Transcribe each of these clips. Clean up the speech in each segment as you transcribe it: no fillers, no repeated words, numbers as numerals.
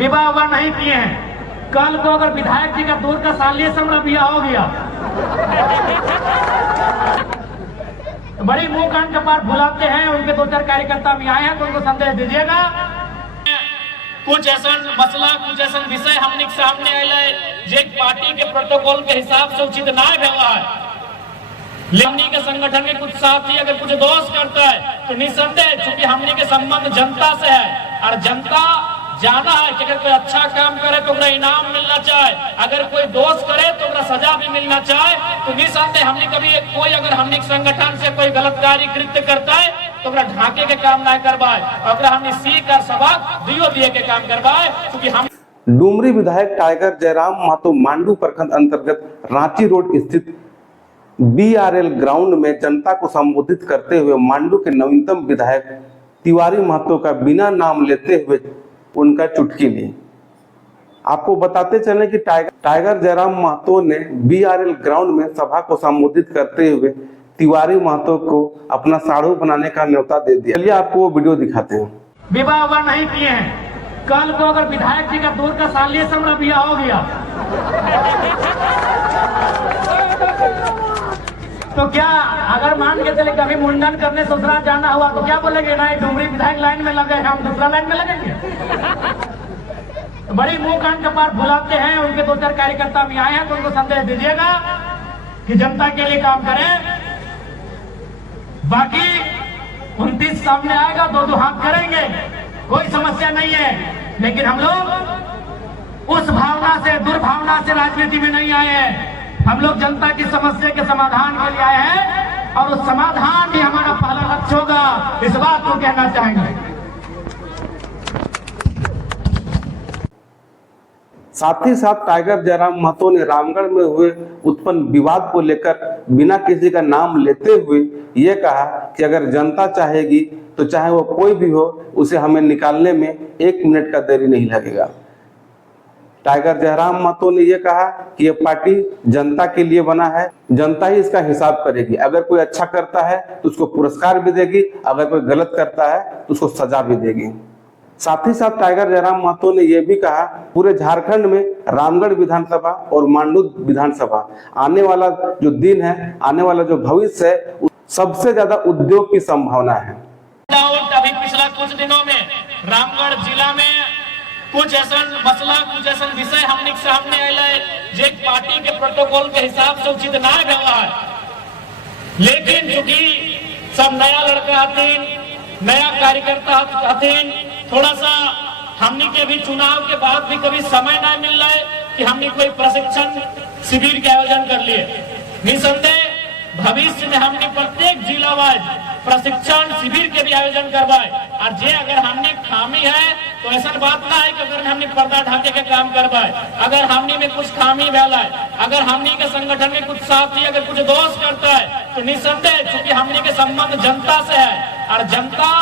विवाह हुआ नहीं किए हैं, कल को अगर विधायक जी का दूर का सालिए से हमारा बिया हो गया तो बड़ी मुंह कान कपाट फुलाते हैं। उनके दो चार कार्यकर्ता भी आए हैं तो उनको संदेश दीजिएगा। कुछ ऐसा मसला, कुछ ऐसा विषय हमने सामने आए जे पार्टी के प्रोटोकॉल के हिसाब से उचित ना भेला है। हमनी के संगठन के कुछ साथी अगर कुछ दोष करता है तो निसंदेह, चूंकि हमनी के संबंध जनता से है और जनता जाना है कि अगर कोई अच्छा काम करे तो इनाम मिलना चाहे, अगर कोई दोष करे तो सजा भी मिलना चाहे। तो निसंदेह हमने कभी कोई अगर हमने संगठन से कोई गलत कार्य कृत्य करता है तो ढाके के काम ना करवाए, और हमने सीख और सबक दिए के काम करवाए। क्योंकि हम डुमरी विधायक टाइगर जयराम महतो मांडू प्रखंड अंतर्गत रांची रोड स्थित BRL ग्राउंड में जनता को संबोधित करते हुए मांडू के नवीनतम विधायक तिवारी महतो का बिना नाम लेते हुए उनका चुटकी ली। आपको बताते चले कि टाइगर जयराम महतो ने BRL ग्राउंड में सभा को संबोधित करते हुए तिवारी महतो को अपना साड़ू बनाने का न्योता दे दिया। चलिए आपको वो वीडियो दिखाते हैं। विवाह हुआ नहीं किए हैं, कल को अगर विधायक जी का दूर का सालिए से हमारा बिया हो गया तो क्या अगर मान के चले कभी मुंडन करने ससुराल जाना हुआ तो क्या बोलेंगे, ना डुमरी विधायक लाइन में लगे हम दूसरा लाइन में लगेंगे। तो बड़ी मुंह कान कपाट फुलाते हैं। उनके दो चार कार्यकर्ता भी आए हैं तो उनको संदेश दीजिएगा कि जनता के लिए काम करें। बाकी 29 सामने आएगा, दो हाथ करेंगे, कोई समस्या नहीं है। लेकिन हम लोग उस भावना से, दुर्भावना से राजनीति में नहीं आए हैं। हम लोग जनता की समस्या के समाधान के लिए आए हैं और उस समाधान ही हमारा पहला लक्ष्य होगा, इस बात को कहना चाहेंगे। साथ ही साथ टाइगर जयराम महतो ने रामगढ़ में हुए उत्पन्न विवाद को लेकर बिना किसी का नाम लेते हुए ये कहा कि अगर जनता चाहेगी तो चाहे वो कोई भी हो, उसे हमें निकालने में 1 मिनट का देरी नहीं लगेगा। टाइगर जयराम महतो ने यह कहा कि यह पार्टी जनता के लिए बना है, जनता ही इसका हिसाब करेगी। अगर कोई अच्छा करता है तो उसको पुरस्कार भी देगी, अगर कोई गलत करता है तो उसको सजा भी देगी। साथ ही साथ टाइगर जयराम महतो ने यह भी कहा पूरे झारखंड में रामगढ़ विधानसभा और मांडू विधानसभा आने वाला जो दिन है, आने वाला जो भविष्य है, सबसे ज्यादा उद्योग की संभावना है। अभी पिछला कुछ दिनों में रामगढ़ जिला में कुछ ऐसा मसला, कुछ ऐसा विषय हमने सामने आए जे पार्टी के प्रोटोकॉल के हिसाब से उचित ना भेला है। लेकिन चूंकि सब नया लड़का हथिन, नया कार्यकर्ता हथिन, थोड़ा सा हमने के भी चुनाव के बाद भी कभी समय ना मिल रहा है कि हमने कोई प्रशिक्षण शिविर के आयोजन कर लिए। निसंदेह भविष्य में हमने प्रत्येक जिला वाइज प्रशिक्षण शिविर के भी आयोजन करवाए। और जे अगर हमने खामी है तो ऐसा बात ना है कि अगर हमने पर्दा ढाके के काम करवाए, अगर हमने में कुछ खामी भेला है, अगर हमने के संगठन में कुछ साथी अगर कुछ दोष करता है तो निसंदेह, चूंकि हमने के संबंध जनता से है और जनता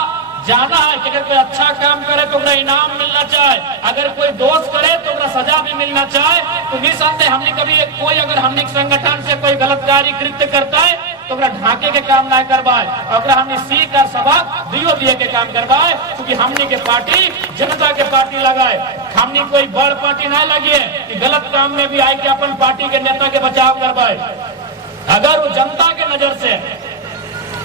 जाना है कि अगर कोई अच्छा काम करे तो इनाम मिलना चाहे, अगर कोई दोष करे तो सजा भी मिलना चाहे। तो निसंदेह हमने कभी कोई अगर हमने संगठन से कोई गलत कार्य कृत्य करता है तो ढाके के काम ना करवाए, और हमने सीख और सबक दिए के काम करवाए। क्योंकि हमने के पार्टी जनता के पार्टी लगाए, हमने कोई बड़ पार्टी ना लगी है कि गलत काम में भी आए कि अपन पार्टी के नेता के बचाव करवाए। अगर वो जनता के नजर से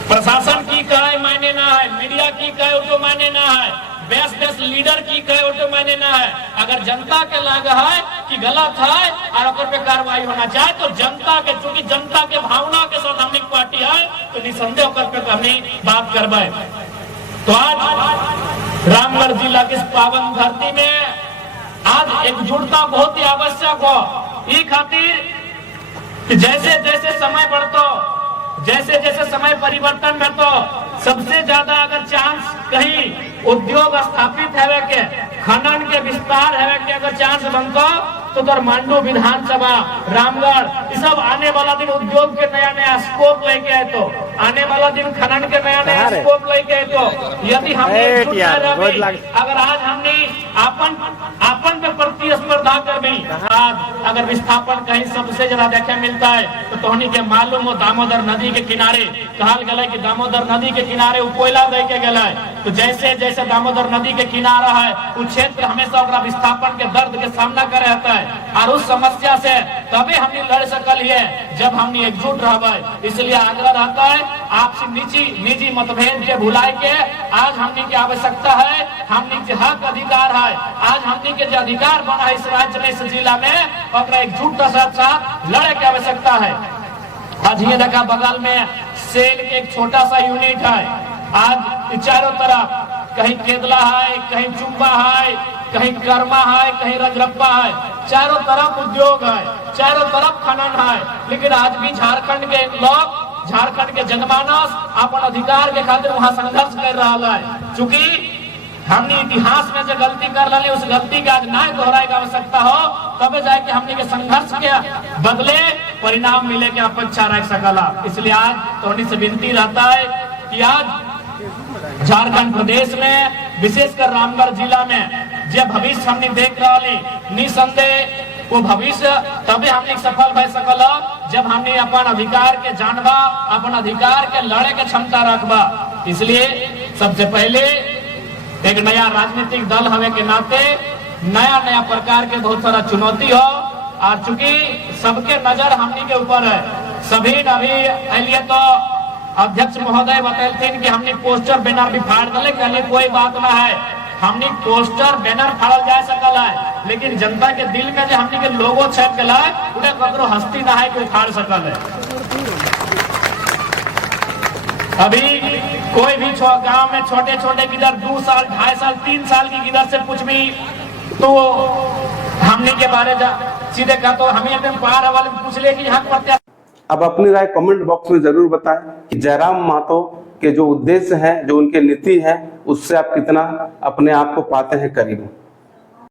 प्रशासन की कहे मायने ना है, मीडिया की कहे तो मायने ना है, बेस्ट लीडर की कहे तो मायने ना है। अगर जनता के लगा है कि गलत है और उस पर कार्रवाई होना चाहे तो जनता के, चूंकि जनता के भावना के साथ हमने पार्टी है तो निसंदेह कर हमने बात करवाए। तो आज रामगढ़ जिला की पावन धरती में आज एकजुटता बहुत ही आवश्यक हो। ये खातिर जैसे जैसे समय बढ़ता, जैसे जैसे समय परिवर्तन में तो सबसे ज्यादा अगर चांस कहीं उद्योग स्थापित है के, खनन के विस्तार है के अगर चांस बनता तो मांडू विधानसभा, रामगढ़, ये सब आने वाला दिन उद्योग के नया नया स्कोप लेके आए, तो आने वाला दिन खनन के नया नया स्कोप लेके आए। तो यदि हमने अगर आज हमने आपन पे प्रतिस्पर्धा कर भी आज अगर विस्थापन कहीं सबसे ज्यादा देखे मिलता है तो तोहनी के मालूम हो दामोदर नदी के किनारे कहल गया कि दामोदर नदी के किनारे वो कोयला दे के गया है। तो जैसे जैसे दामोदर नदी के किनारा है वो क्षेत्र हमेशा ओकरा विस्थापन के दर्द के सामना कर रहता है और उस समस्या से तभी हम लड़ सकल है जब हम एकजुट रह। इसलिए आग्रह रहता है आपसे निजी मतभेद के भुलाए के आज हमनी की आवश्यकता है, हमनी के हक अधिकार है, आज हमनी के जो अधिकार बना है इस राज्य में, इस जिला में, और एकजुट के साथ लड़े की आवश्यकता है। आज ये देखा बगल में सेल के एक छोटा सा यूनिट है, आज चारों तरफ कहीं केदला है, कहीं चुम्बा है, कहीं कर्मा है, कहीं रजरप्पा है, चारों तरफ उद्योग है, चारों तरफ खनन है। लेकिन आज भी झारखंड के लोग, झारखंड के जनमानस अपन अधिकार के खातिर वहां संघर्ष कर रहा है। चूंकि हमने इतिहास में जो गलती कर रहे उस गलती का आज न दोहराए की आवश्यकता हो तबे जाके हमने के संघर्ष के बदले परिणाम मिले के अपेक्षा रख सकला। इसलिए आज तोहनी से विनती रहता है कि आज झारखंड प्रदेश में विशेषकर रामगढ़ जिला में जो भविष्य हमने देख रहा निसंदेह वो भविष्य तभी हमने सफल भय सकल जब हमने अपन अधिकार के जानबा, अपन अधिकार के लड़े के क्षमता रखबा। इसलिए सबसे पहले एक नया राजनीतिक दल होने के नाते नया प्रकार के बहुत सारा चुनौती हो और चूंकि सबके नजर हमनी के ऊपर है, सभी अभी अलिए तो अध्यक्ष महोदय बतलथिन कि हमने पोस्टर बैनर भी फाड़ दले, कहले कोई बात ना है, हमने पोस्टर बैनर फाड़ल जा सकल है, लेकिन जनता के दिल में जो हमने के लोगो छप गया है उन्हें ककरो हस्ती ना है कि उखाड़ सकल है। अभी कोई भी गांव में छोटे छोटे किधर 2 साल 2.5 साल 3 साल की किधर से कुछ भी तो हमने के बारे सीधे कहा तो हमें एकदम पार वाले पूछ ले कि यहाँ पर। अब अपनी राय कमेंट बॉक्स में जरूर बताएं कि जयराम महतो के जो उद्देश्य है, जो उनके नीति है, उससे आप कितना अपने आप को पाते हैं करीब।